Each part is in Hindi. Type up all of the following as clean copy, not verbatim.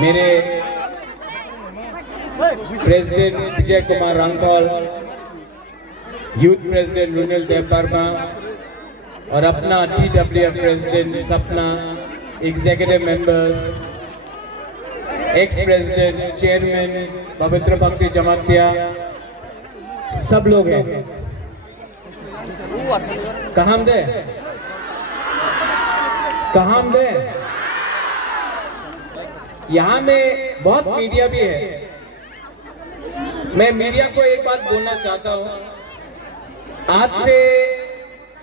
मेरे president Vijay Kumar रांगपाल, youth president रुनिल Debbarma और अपना TWF प्रेसिडेंट सपना, executive members, ex president chairman पवित्र भक्ति जमातिया, सब लोग हैं। कहाँ दे यहाँ में बहुत मीडिया भी है। मैं मीडिया को एक बात बोलना चाहता हूँ। आज से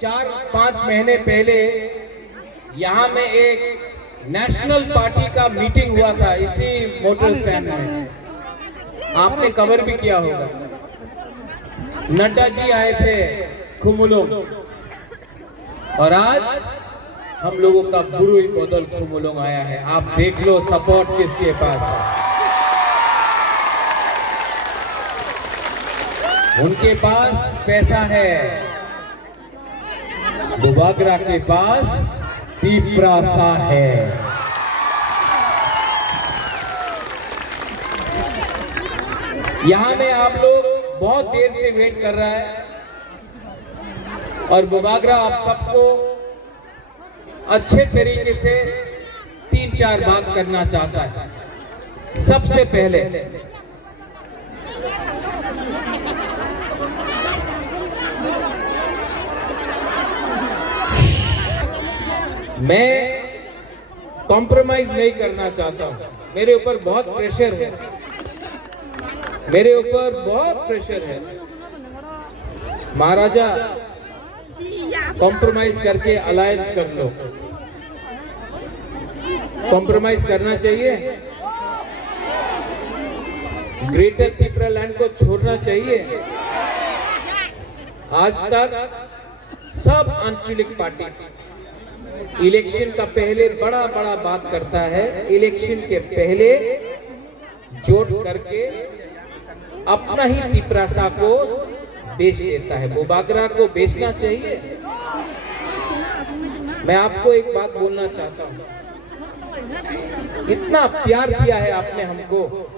4-5 महीने पहले यहाँ में एक नेशनल पार्टी का मीटिंग हुआ था इसी मोटर स्टैंड में, आपने कवर भी किया होगा। नड्डा जी आए थे खुमुलों, और आज हम लोगों का बुरुई बदल खुमुलों आया है। आप देख लो सपोर्ट किसके पास है। उनके पास पैसा है, बुबागरा के पास तीपरासा है। यहां में आप लोग बहुत देर से वेट कर रहा है, और बुबागरा आप सबको अच्छे तरीके से 3-4 बात करना चाहता है। सबसे पहले मैं कॉम्प्रोमाइज नहीं करना चाहता हूं। मेरे ऊपर बहुत प्रेशर है, महाराजा कॉम्प्रोमाइज करके अलायंस कर लो। कॉम्प्रोमाइज करना चाहिए, ग्रेटर त्रिपुरा लैंड को छोड़ना चाहिए। आज तक सब आंचलिक पार्टी इलेक्शन का पहले बड़ा बात करता है, इलेक्शन के पहले जोड़ करके अपना ही त्रिपुरासा को बेच देता है। बुबागरा को बेचना चाहिए। मैं आपको एक बात बोलना चाहता हूं, इतना प्यार दिया है आपने हमको,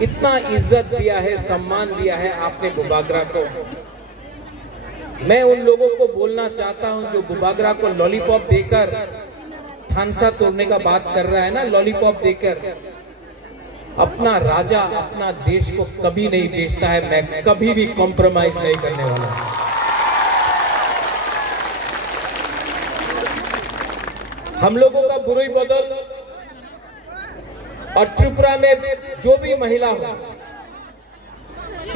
इतना इज्जत दिया है, सम्मान दिया है आपने बुबागरा को। मैं उन लोगों को बोलना चाहता हूं जो बुबागरा को लॉलीपॉप देकर थानसा तोड़ने का बात कर रहा है ना, लॉलीपॉप देकर। अपना राजा अपना देश को कभी नहीं बेचता है। मैं कभी भी कॉम्प्रोमाइज नहीं करने वाला। हम लोगों का बुरुई बदल और त्रिपुरा में जो भी महिला हो,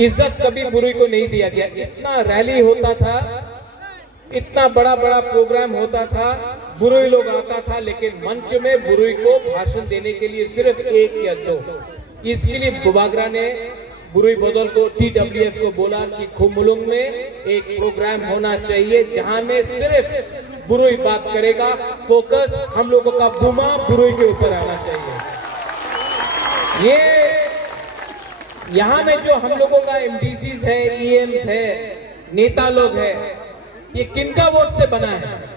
इज्जत कभी बुरुई को नहीं दिया गया। इतना रैली होता था, इतना बड़ा प्रोग्राम होता था, बुरुई लोग आता था, लेकिन मंच में बुरुई को भाषण देने के लिए सिर्फ 1 या 2। इसके लिए बुबागरा ने बुरुई बदल को, TWF को बोला कि खुमुलुंग में एक प्रोग्राम होना चाहिए जहां में सिर्फ बुरुई बात करेगा। फोकस हम लोगों का बुमा बुरुई के ऊपर आना चाहिए। ये यहाँ में जो हम लोगों का MDCs है, EMs है, नेता लोग है, ये किनका वोट से बना है?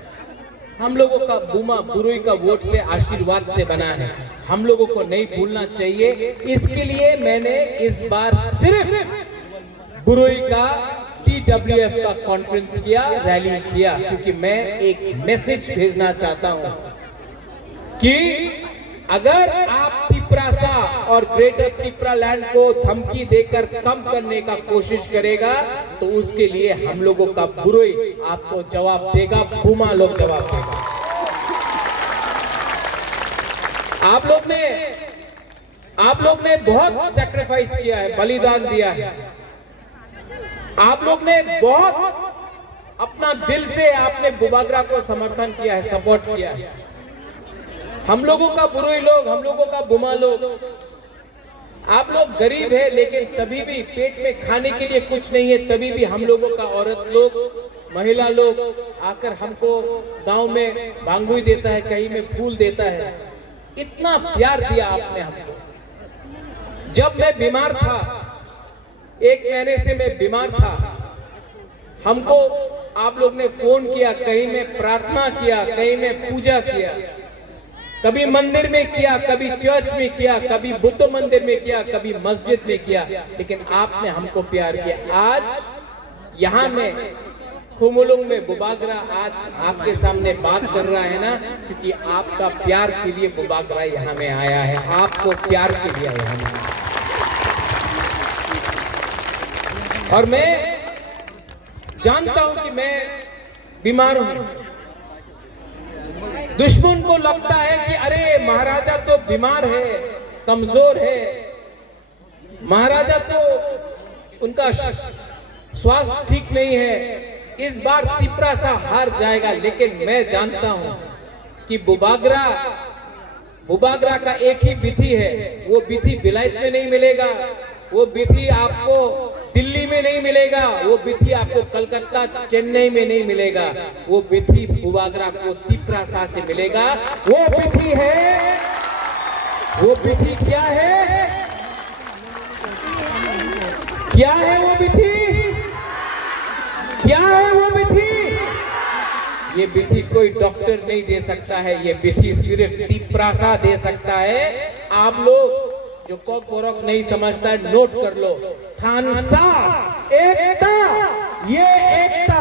हम लोगों का बुमा बुरुई का वोट से, आशीर्वाद से बना है। हम लोगों को नहीं भूलना चाहिए। इसके लिए मैंने इस बार सिर्फ बुरुई का TWF का कॉन्फ्रेंस किया, रैली किया, क्योंकि मैं एक मैसेज भेजना चाहता हूं कि अगर आप त्रिपुरासा और ग्रेटर त्रिपुरा लैंड को धमकी देकर कम करने का कोशिश करेगा तो उसके लिए हम लोगों का बुरुई आपको जवाब देगा, बुमा लोग जवाब देगा। आप लोग ने बहुत सैक्रिफाइस किया है, बलिदान दिया है। आप लोग ने बहुत अपना दिल से आपने बुबागरा को समर्थन किया है, सपोर्ट किया है। हम लोगों का बुरुई लोग, हम लोगों का बुमा लोग, आप लोग गरीब है लेकिन तभी भी पेट में खाने के लिए कुछ नहीं है, तभी भी हम लोगों का औरत लोग, महिला लोग आकर हमको गांव में बांगुई देता है, कहीं में फूल देता है। इतना प्यार दिया आपने हमको। जब मैं बीमार था, 1 महीने से मैं बीमार था, हमको आप लोग ने फोन किया, कहीं में प्रार्थना किया, कहीं में पूजा किया। कभी मंदिर में किया, कभी चर्च में किया, कभी बुद्ध मंदिर में किया, कभी मस्जिद में किया, लेकिन आपने हमको प्यार किया। आज यहाँ में खुमुलुंग में बुबागरा आज आपके सामने बात कर रहा है ना, क्योंकि आपका प्यार के लिए बुबागरा यहाँ में आया है, आपको प्यार के लिए यहाँ में। और मैं जानता हूं कि मैं बीमार हूं। दुश्मन को लगता है कि अरे महाराजा तो बीमार है, कमजोर है, महाराजा तो उनका स्वास्थ्य ठीक नहीं है, इस बार तिपरा सा हार जाएगा। लेकिन मैं जानता हूं कि बुबागरा का एक ही विधि है, वो विधि विलायत में नहीं मिलेगा, वो विधि आपको दिल्ली में नहीं मिलेगा, वो विधि आपको कलकत्ता चेन्नई में नहीं मिलेगा, वो विधि बुबागरा को तिपरासा से मिलेगा। वो विधि है, वो विधि क्या है? क्या है वो विधि? क्या है वो विधि? ये विधि कोई डॉक्टर नहीं दे सकता है, ये विधि सिर्फ तिपरासा दे सकता है। आप लोग जो कोक बोरक नहीं समझता है, नोट कर लो। थानसा एकता, ये एकता,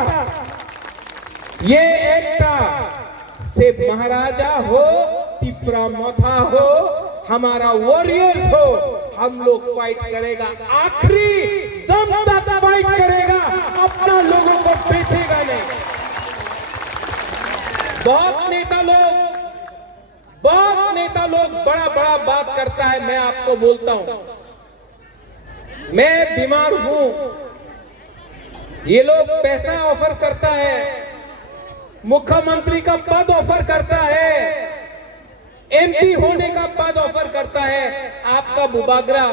ये एकता से महाराजा हो, तिपरा मोथा हो, हमारा वॉरियर्स हो, हम लोग फाइट करेगा, आखिरी दम तक फाइट करेगा, अपना लोगों को बेचेगा नहीं। बहुत नेता लोग बड़ा बड़ा बात करता है। मैं आपको बोलता हूं, मैं बीमार हूं, ये लोग पैसा ऑफर करता है, मुख्यमंत्री का पद ऑफर करता है, एमपी होने का पद ऑफर करता है। आपका बुबागरा,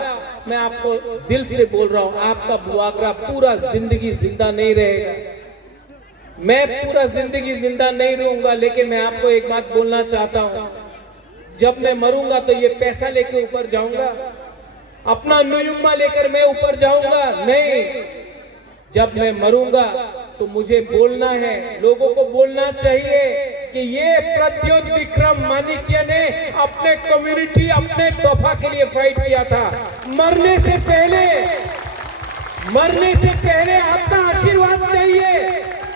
मैं आपको दिल से बोल रहा हूं, आपका बुबागरा पूरा जिंदगी जिंदा नहीं रहेगा। मैं पूरा जिंदगी जिंदा नहीं रहूंगा, लेकिन मैं आपको एक बात बोलना चाहता हूं, जब मैं मरूंगा तो ये पैसा लेके ऊपर जाऊंगा, अपना नुयुम्मा लेकर मैं ऊपर जाऊंगा नहीं। जब मैं मरूंगा तो मुझे बोलना है, लोगों को बोलना चाहिए कि ये प्रद्योत विक्रम माणिक्य ने अपने कम्युनिटी, अपने तोहफा के लिए फाइट किया था। मरने से पहले आपका आशीर्वाद चाहिए,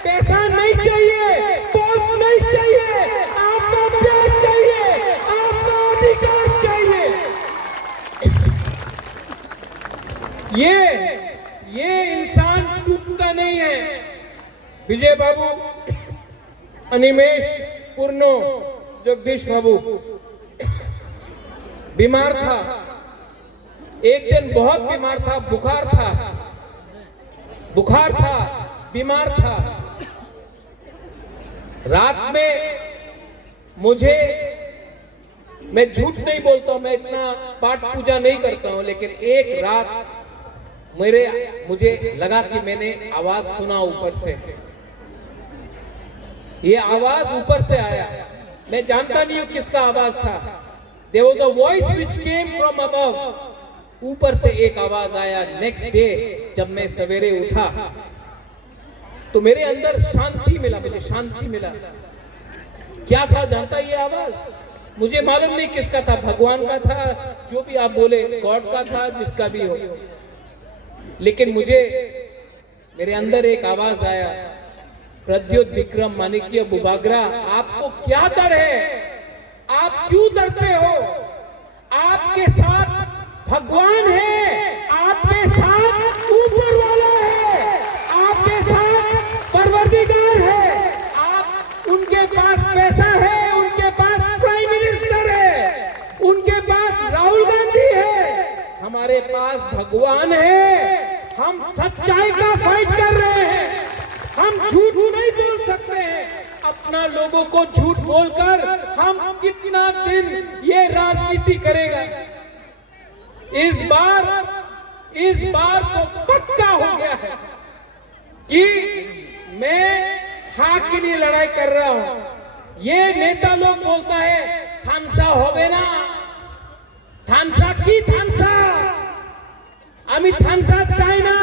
पैसा नहीं चाहिए, पोस्ट नहीं चाहिए, आपका प्यार चाहिए, आपका अधिकार चाहिए। ये इंसान टूटता नहीं है। विजय बाबू, अनिमेश पूर्णो, जगदीश बाबू बीमार था, एक दिन बहुत बीमार था, बुखार था, बीमार था। रात में मैं झूठ नहीं बोलता हूं, मैं इतना पाठ पूजा नहीं करता हूं, लेकिन एक रात मुझे लगा कि मैंने आवाज सुना ऊपर से। ये आवाज ऊपर से आया, मैं जानता नहीं हूं किसका आवाज था। There was a voice which came from above. ऊपर से एक आवाज आया। नेक्स्ट डे जब मैं सवेरे उठा तो मेरे अंदर शांति मिला, मुझे शांति मिला। क्या था जानता ये आवाज? मुझे मालूम नहीं किसका था, भगवान का था, जो भी आप बोले, गॉड का था, जिसका भी हो, लेकिन मेरे अंदर एक आवाज आया, प्रद्योत विक्रम माणिक्य बुबागरा, आपको क्या डर है? आप क्यों डरते हो? आपके साथ भगवान है, आपके साथ ऊपर वाला है, आपके साथ परवरदिगार है। आप उनके पास पैसा है, उनके पास प्राइम मिनिस्टर है, उनके पास राहुल गांधी है, हमारे पास भगवान है। हम सच्चाई का फाइट कर रहे हैं, हम झूठ नहीं बोल सकते हैं। अपना लोगों को झूठ बोलकर हम कितना दिन ये राजनीति करेगा? इस बार तो पक्का हो गया है कि मैं हाँ के लिए लड़ाई कर रहा हूं। ये नेता लोग बोलता है थानसा होवे ना, थानसा की थानसा, अमी थानसा चाइना।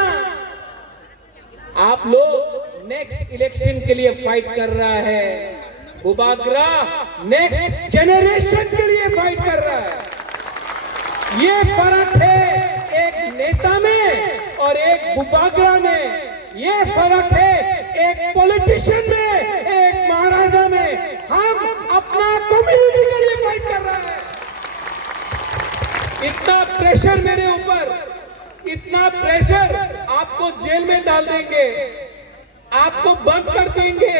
आप लोग नेक्स्ट इलेक्शन के लिए फाइट कर रहा है, बुबागरा नेक्स्ट जनरेशन के लिए फाइट कर रहा है। ये फर्क है एक नेता में और एक बुबागरा में। ये फर्क है एक पॉलिटिशियन में, एक महाराजा में। हम अपना कम्युनिटी के लिए फाइट कर रहे हैं। इतना प्रेशर मेरे ऊपर, इतना प्रेशर, आपको जेल में डाल देंगे, आपको बंद कर देंगे,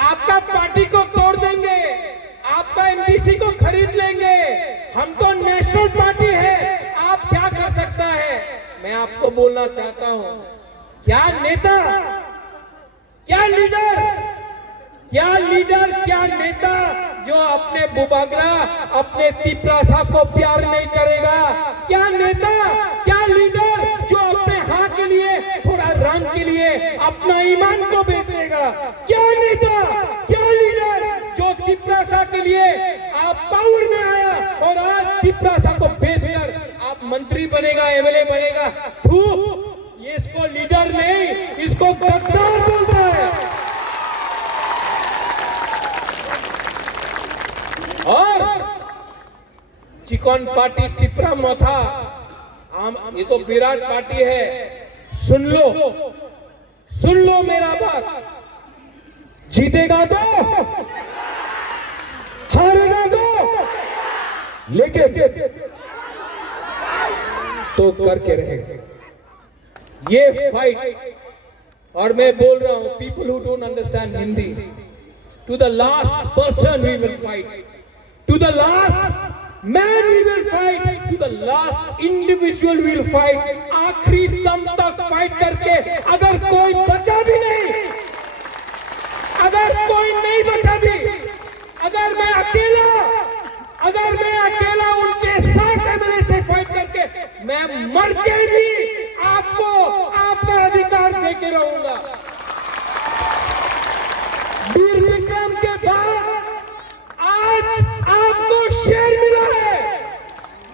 आपका पार्टी को तोड़ देंगे, आपका एमडीसी को खरीद लेंगे। हम तो नेशनल पार्टी है, आप क्या कर सकता है? मैं आपको बोलना चाहता हूं, क्या नेता, क्या लीडर, क्या नेता जो अपने बुबागरा, अपने तिपरासा को प्यार नहीं करेगा? क्या नेता, क्या लीडर जो अपने हाँ के लिए, थोड़ा रंग के लिए अपना ईमान को बेच देगा? क्या नेता, क्या लीडर जो तिपरासा के लिए आप पावर में आया और आज तिपरासा को बेचकर आप मंत्री बनेगा, एमएलए बनेगा? ये इसको लीडर नहीं, इसको गद्दार बोलता है। और चिकन पार्टी टिपरा मोथा, ये तो विराट पार्टी है। सुन लो मेरा बात, जीतेगा तो, हारेगा तो, लेकिन तो करके रहेगा ये फाइट। और मैं बोल रहा हूं, people who don't understand Hindi, to the last person we will fight, to the last man we will fight, to the last individual we will fight. आखिरी दम तक फाइट करके अगर कोई बचा भी नहीं, अगर कोई नहीं बचा भी, अगर मैं अकेला उनके साथ एमएलए से फाइट करके मैं मर के भी आपको आपका अधिकार देके रहूंगा। वीर विक्रम के बाद आज आपको शेर मिला है।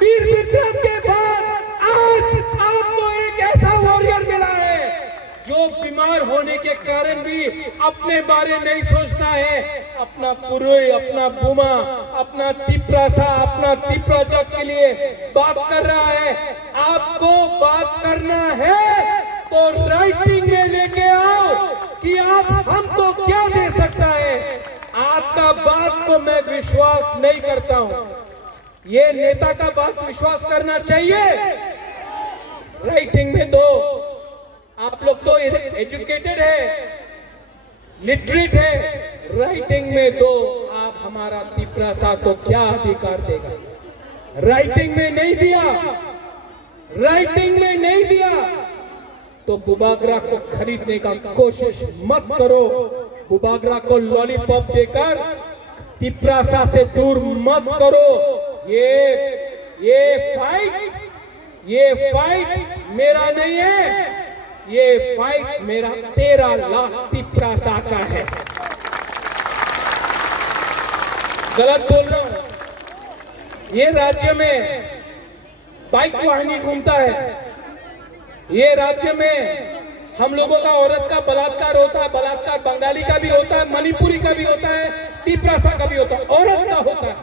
वीर विक्रम के बाद आज आपको एक ऐसा वॉरियर मिला है जो बीमार होने के कारण भी अपने बारे नहीं सोचता है, अपना पुरोई, अपना बुमा, अपना तिपरासा, अपना तिपराजा के लिए बात कर रहा है। आपको बात करना है तो राइटिंग में लेके आओ कि आप हमको क्या दे सकता है। आपका बात को मैं विश्वास नहीं करता हूं। ये नेता का बात विश्वास करना चाहिए, राइटिंग में दो। आप लोग तो एजुकेटेड है, लिटरेट है, राइटिंग में दो। आप हमारा तिपरासा को क्या अधिकार देगा? राइटिंग में नहीं दिया, राइटिंग में नहीं दिया तो बुबागरा को खरीदने का कोशिश मत करो। बुबागरा को लॉलीपॉप देकर तिपरासा से दूर मत करो। ये फाइट मेरा नहीं है, ये फाइट मेरा 13 लाख तिपरासा का है। गलत बोल रहा हूं। ये राज्य में बाइक वाहनी घूमता है, ये राज्य में हम लोगों का औरत का बलात्कार होता है। बलात्कार बंगाली का भी होता है, मणिपुरी का भी होता है, तिपरासा का भी होता है, औरत का होता है।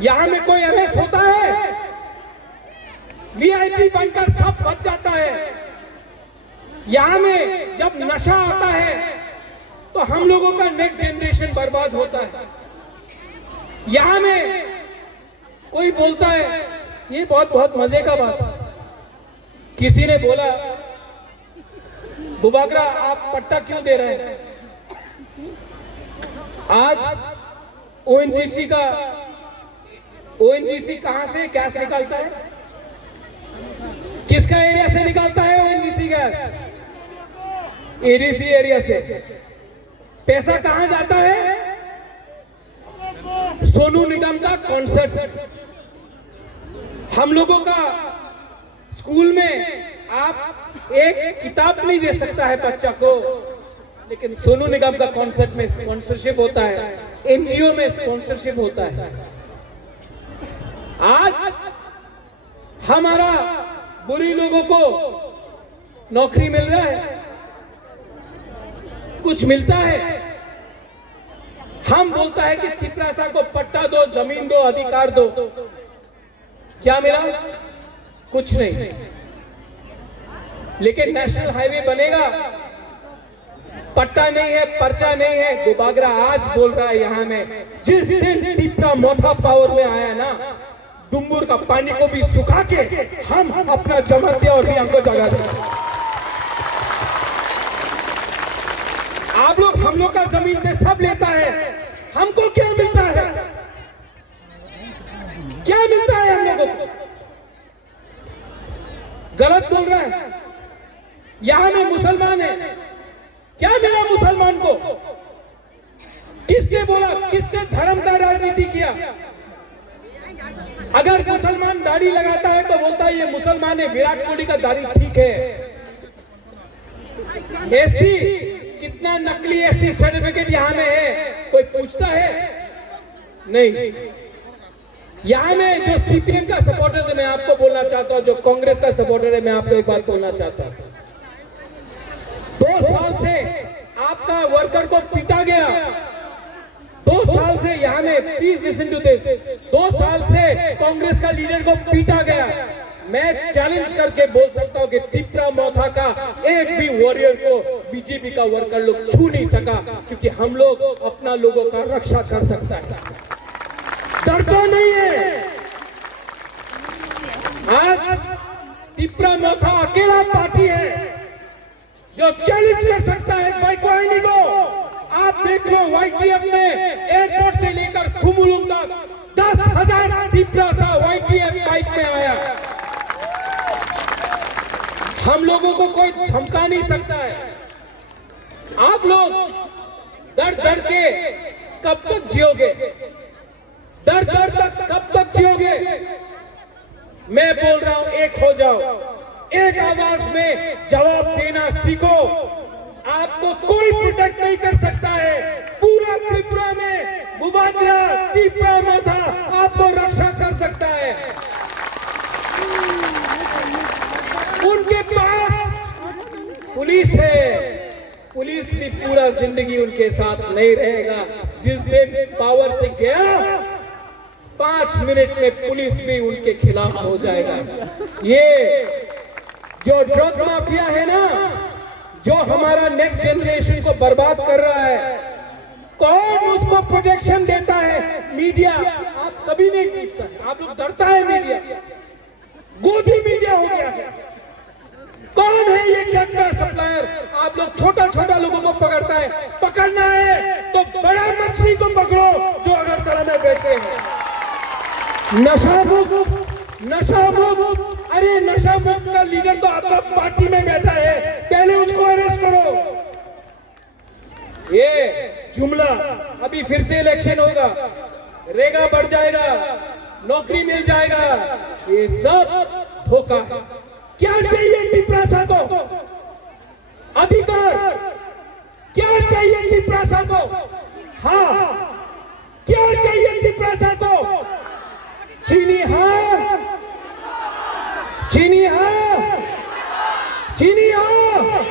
यहां में कोई अरेस्ट होता है, वीआईपी बनकर सब बच जाता है। यहां में जब नशा आता है तो हम लोगों का नेक्स्ट जनरेशन बर्बाद होता है। यहां में कोई बोलता है, ये बहुत मजे का बात है, किसी ने बोला बुबागरा आप पट्टा क्यों दे रहे हैं? आज ओएनजीसी कहां से गैस निकालता है? किसका एरिया से निकालता है ओएनजीसी गैस? एडीसी एरिया से। पैसा कहां जाता है? सोनू निगम का कॉन्सर्ट। हम लोगों का स्कूल में आप एक किताब नहीं दे सकता है बच्चा को, लेकिन सोनू निगम का कॉन्सर्ट में स्पॉन्सरशिप होता है, एनजीओ में स्पॉन्सरशिप होता है। आज हमारा बुरी लोगों को नौकरी मिल रहा है, कुछ मिलता है, हम बोलता है कि तिपरासा को पट्टा दो, जमीन दो, अधिकार दो। क्या मिला? कुछ नहीं। लेकिन नेशनल हाईवे बनेगा, पट्टा नहीं है, पर्चा नहीं है। गुबागरा आज बोल रहा है यहां में, जिस दिन टिपरा मोथा पावर में आया ना, डुम्बुर का पानी को भी सुखा के हम अपना जमरते और रियांग को जगा देंगे। आप लोग हम लोग का जमीन से सब लेता है, हमको क्या मिलता है? क्या मिलता है हम लोगों को? गलत बोल रहा है। यहां में मुसलमान है, क्या मिला मुसलमान को? किसने बोला? किसने धर्म का राजनीति किया? अगर मुसलमान दाढ़ी लगाता है तो बोलता है ये मुसलमान है, विराट कोहली का दाढ़ी ठीक है। एसी कितना नकली एसी सर्टिफिकेट यहां में है, कोई पूछता है? नहीं। यहां में जो सीपीएम का सपोर्टर है, मैं आपको बोलना चाहता हूं, जो कांग्रेस का सपोर्टर है, मैं आपको एक बात बोलना चाहता हूं। 2 साल से आपका वर्कर को पीटा गया, 2 साल से यहां में, प्लीज लिसन टू दिस, 2 साल से कांग्रेस का लीडर को पीटा गया। मैं चैलेंज करके बोल सकता हूं कि तिपरा मोथा का एक भी वॉरियर को बीजेपी का वर्कर लोग छू नहीं सका, क्योंकि हम लोग अपना लोगों का रक्षा कर सकता है, डरता नहीं है। आज तिपरा मोथा अकेला पार्टी है जो चैलेंज कर सकता है बाइकोइनी को। आप देख लो, वाईटीएफ ने एयरपोर्ट से लेकर खुमुलुम तक 10,000 तिपरासा वाईटीएफ बाइक में आया। हम लोगों को कोई धमका नहीं सकता है। आप लोग डर डर के कब तक जियोगे? डर डर तक कब तक जियोगे? मैं बोल रहा हूं, एक हो जाओ, एक आवाज में जवाब देना सीखो। आपको कोई प्रोटेक्ट नहीं कर सकता है। पूरा त्रिपुरा में बुबागरा तिपरा मोथा आपको रक्षा कर सकता है। उनके पास पुलिस है, पुलिस भी पूरा जिंदगी उनके साथ नहीं रहेगा। जिस दिन पावर से गया, 5 मिनट में पुलिस भी उनके खिलाफ हो जाएगा। ये जो ड्रग माफिया है ना, जो हमारा नेक्स्ट जनरेशन को बर्बाद कर रहा है, कौन उसको प्रोटेक्शन देता है? मीडिया। आप कभी नहीं पूछता है, आप लोग डरता है मीडिया, गोदी मीडिया हो गया है। कौन है ये ड्रग का सप्लायर? आप लोग छोटा छोटा लोगों को पकड़ता है। पकड़ना है तो बड़ा मछली को पकड़ो जो अगरतला में बैठे हैं। नशा मुक्त, नशा मुक्त। अरे नशा मुक्त का लीडर तो आपका पार्टी में बैठा है, पहले उसको अरेस्ट करो। ये जुमला, अभी फिर से इलेक्शन होगा, रेगा बढ़ जाएगा, नौकरी मिल जाएगा, ये सब धोखा है। क्या चाहिए तिपरासा को? अधिकार। क्या चाहिए तिपरासा को? हाँ, क्या चाहिए तिपरासा को? चीनी हाँ, चीनी हाँ, चीनी हाँ।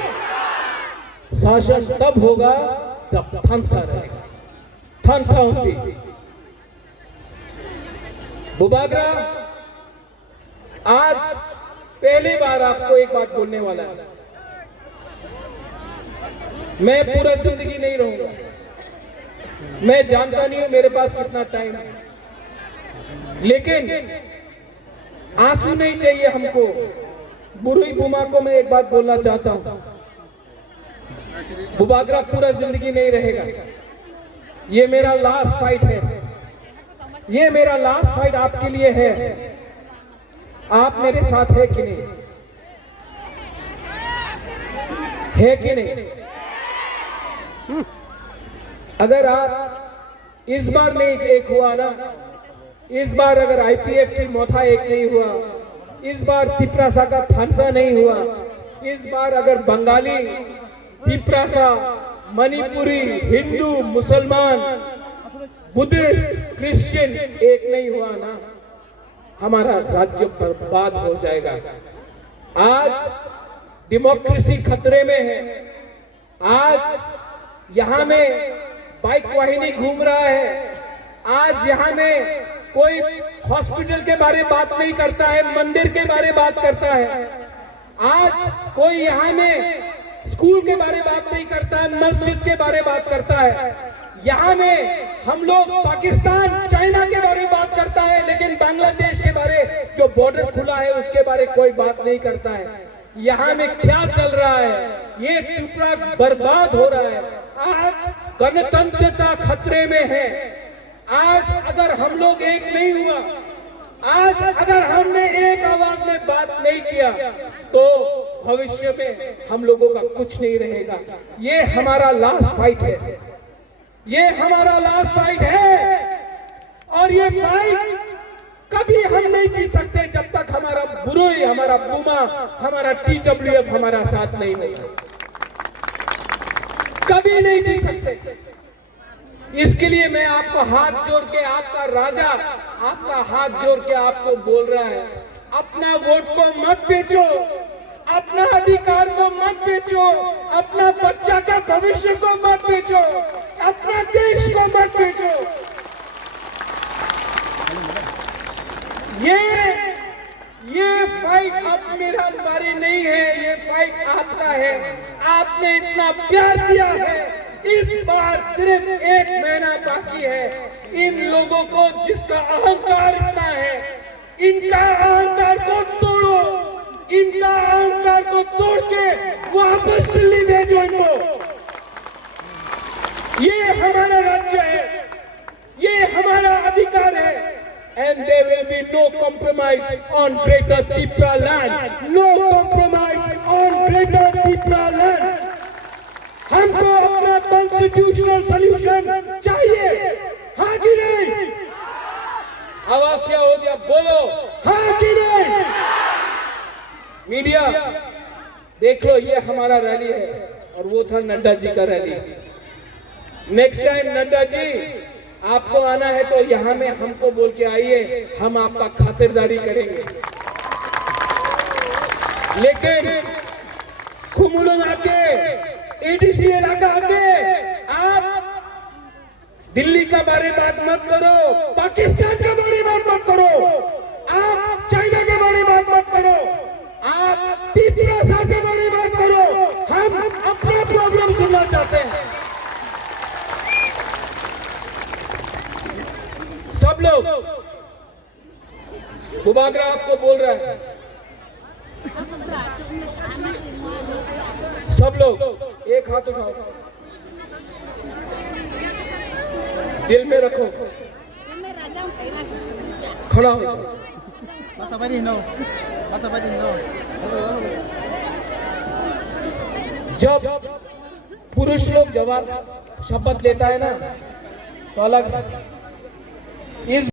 शासन तब होगा जब थानसा रहेगा, थानसा होती। बुबागरा आज पहली बार आपको एक बात बोलने वाला है। मैं पूरा जिंदगी नहीं रहूंगा, मैं जानता नहीं हूं मेरे पास कितना टाइम है, लेकिन आंसू नहीं चाहिए हमको। बुरुई बुमा को मैं एक बात बोलना चाहता हूं, बुबागरा पूरा जिंदगी नहीं रहेगा। ये मेरा लास्ट फाइट है, ये मेरा लास्ट फाइट आपके लिए है। आप मेरे साथ है कि नहीं? है कि नहीं? अगर आप इस बार नहीं एक हुआ ना, इस बार अगर आईपीएफ की मोथा एक नहीं हुआ, इस बार तिपरासा का थानसा नहीं हुआ, इस बार अगर बंगाली, तिपरासा, मणिपुरी, हिंदू, मुसलमान, बुद्धिस्ट, क्रिश्चियन एक नहीं हुआ ना, हमारा राज्य बर्बाद हो जाएगा। आज डेमोक्रेसी खतरे में है। आज यहां में बाइक वाहिनी घूम रहा है। आज यहाँ में कोई हॉस्पिटल के बारे में बात नहीं करता है, मंदिर के बारे में बात करता है। आज कोई यहाँ में स्कूल के बारे में बात नहीं करता है, मस्जिद के बारे में बात करता है। यहाँ में हम लोग पाकिस्तान, चाइना के बारे में बात करता है, लेकिन बांग्लादेश के बारे जो बॉर्डर खुला है उसके बारे कोई बात नहीं करता है। यहाँ में क्या चल रहा है? ये त्रिपुरा बर्बाद हो रहा है। आज गणतंत्रता खतरे में है। आज अगर हम लोग एक नहीं हुआ, आज अगर हमने एक आवाज में बात नहीं किया, तो भविष्य में हम लोगों का कुछ नहीं रहेगा। ये हमारा लास्ट फाइट है, ये हमारा लास्ट फाइट है। और ये फाइट कभी हम नहीं जीत सकते जब तक हमारा बुरोई, हमारा बुमा, हमारा TWF हमारा साथ नहीं होगा। कभी नहीं जीत सकते। इसके लिए मैं आपको हाथ जोड़ के, आपका राजा आपका हाथ जोड़ के आपको बोल रहा है, अपना वोट को मत बेचो, अपना अधिकार को मत बेचो, अपना बच्चा का भविष्य को मत बेचो, अपना देश को मत बेचो। ये फाइट अब मेरा हमारी नहीं है, ये फाइट आपका है। आपने इतना प्यार दिया है, इस बार सिर्फ 1 महीना बाकी है। इन लोगों को जिसका अहंकार इतना है, इनका अहंकार को तोड़ो, इनका अहंकार को तोड़ के वापस दिल्ली भेजो इनको। ये हमारा राज्य है, ये हमारा अधिकार है। And there will be no compromise on Greater Tripura land. No compromise on Greater Tripura land. हमको अपना कॉन्स्टिट्यूशनल सॉल्यूशन चाहिए, हाँ कि नहीं? आवाज क्या हो गया? बोलो हाँ कि नहीं? मीडिया देख लो, ये हमारा रैली है और वो था नड्डा जी का rally. Next time Nadda ji आपको आना है तो यहाँ में हमको बोल के आइए, हम आपका खातिरदारी करेंगे। लेकिन खुमुलुंग आके, ADC इलाका आके आप दिल्ली का बारे बात मत करो, पाकिस्तान के बारे बात मत करो, आप चाइना के बारे बात मत करो, आप त्रिपुरा साथ के बारे बात करो। हम अपना प्रॉब्लम सुनना चाहते हैं। सब लोग, बुबागरा आपको बोल रहा है, सब लोग एक हाथ उठाओ, दिल में रखो, खड़ा हो जाओ। जब पुरुष लोग जवाब शपथ लेता है ना, तो अलग इस